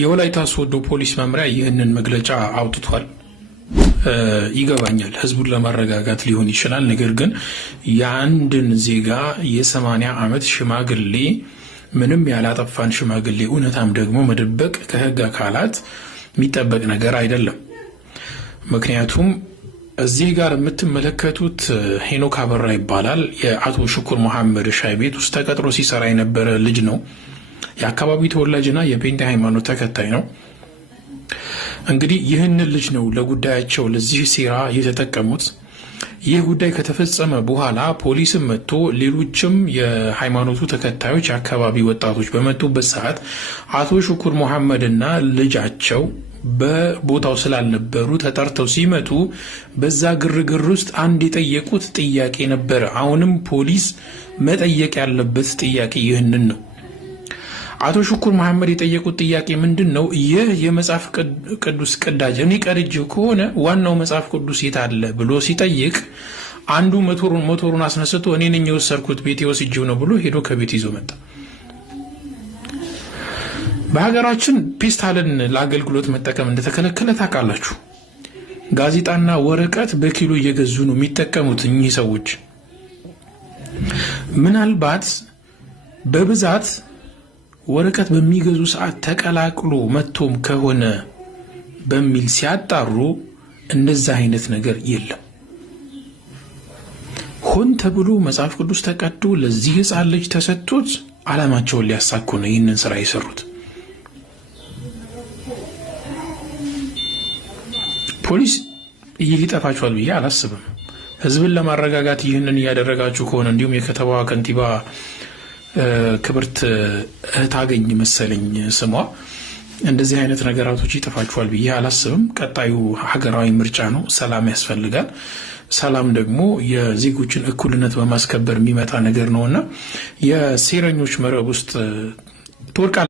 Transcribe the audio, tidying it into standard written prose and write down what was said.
የወላይታ ሶዶ ፖሊስ መምሪያ ይህንን መግለጫ አውጥቷል። ይገባኛል ህዝቡን ለማረጋጋት ሊሆን ይችላል። ነገር ግን የአንድን ዜጋ የ80 ዓመት ሽማግሌ ምንም ያላጠፋን ሽማግሌ እውነታም ደግሞ መደበቅ ከህግ አካላት የሚጠበቅ ነገር አይደለም። ምክንያቱም እዚህ ጋር የምትመለከቱት ሄኖክ አበራ ይባላል። የአቶ ሽኩር መሐመድ ሻይ ቤት ውስጥ ተቀጥሮ ሲሰራ የነበረ ልጅ ነው። የአካባቢው ተወላጅና የጴንጤ ሃይማኖት ተከታይ ነው። እንግዲህ ይህንን ልጅ ነው ለጉዳያቸው ለዚህ ሴራ የተጠቀሙት። ይህ ጉዳይ ከተፈጸመ በኋላ ፖሊስም መጥቶ ሌሎችም የሃይማኖቱ ተከታዮች የአካባቢ ወጣቶች በመጡበት ሰዓት አቶ ሽኩር መሐመድና ልጃቸው በቦታው ስላልነበሩ ተጠርተው ሲመጡ በዛ ግርግር ውስጥ አንድ የጠየቁት ጥያቄ ነበረ። አሁንም ፖሊስ መጠየቅ ያለበት ጥያቄ ይህንን ነው። አቶ ሽኩር መሐመድ የጠየቁት ጥያቄ ምንድን ነው? ይህ የመጽሐፍ ቅዱስ ቅዳጅ እኔ ቀድጄው ከሆነ ዋናው መጽሐፍ ቅዱስ የት አለ ብሎ ሲጠይቅ አንዱ ሞተሩን አስነስቶ እኔ ነኝ የወሰድኩት ቤቴ ወስጄው ነው ብሎ ሄዶ ከቤት ይዞ መጣ። በሀገራችን ፔስታልን ለአገልግሎት መጠቀም እንደተከለከለ ታውቃላችሁ። ጋዜጣና ወረቀት በኪሎ እየገዙ ነው የሚጠቀሙት እኚህ ሰዎች። ምናልባት በብዛት ወረቀት በሚገዙ ሰዓት ተቀላቅሎ መጥቶም ከሆነ በሚል ሲያጣሩ እንደዛ አይነት ነገር የለም። ሆን ተብሎ መጽሐፍ ቅዱስ ተቀዶ ለዚህ ሕፃን ልጅ ተሰጥቶት ዓላማቸውን ሊያሳኩ ነው ይህንን ስራ የሰሩት። ፖሊስ ይህ ይጠፋችኋል ብዬ አላስብም። ህዝብን ለማረጋጋት ይህንን እያደረጋችሁ ከሆነ እንዲሁም የከተማዋ ከንቲባ ክብርት እህታገኝ መሰለኝ ስሟ እንደዚህ አይነት ነገራቶች ይጠፋችኋል ብዬ አላስብም። ቀጣዩ ሀገራዊ ምርጫ ነው። ሰላም ያስፈልጋል። ሰላም ደግሞ የዜጎችን እኩልነት በማስከበር የሚመጣ ነገር ነውና የሴረኞች መረብ ውስጥ ትወድቃለች።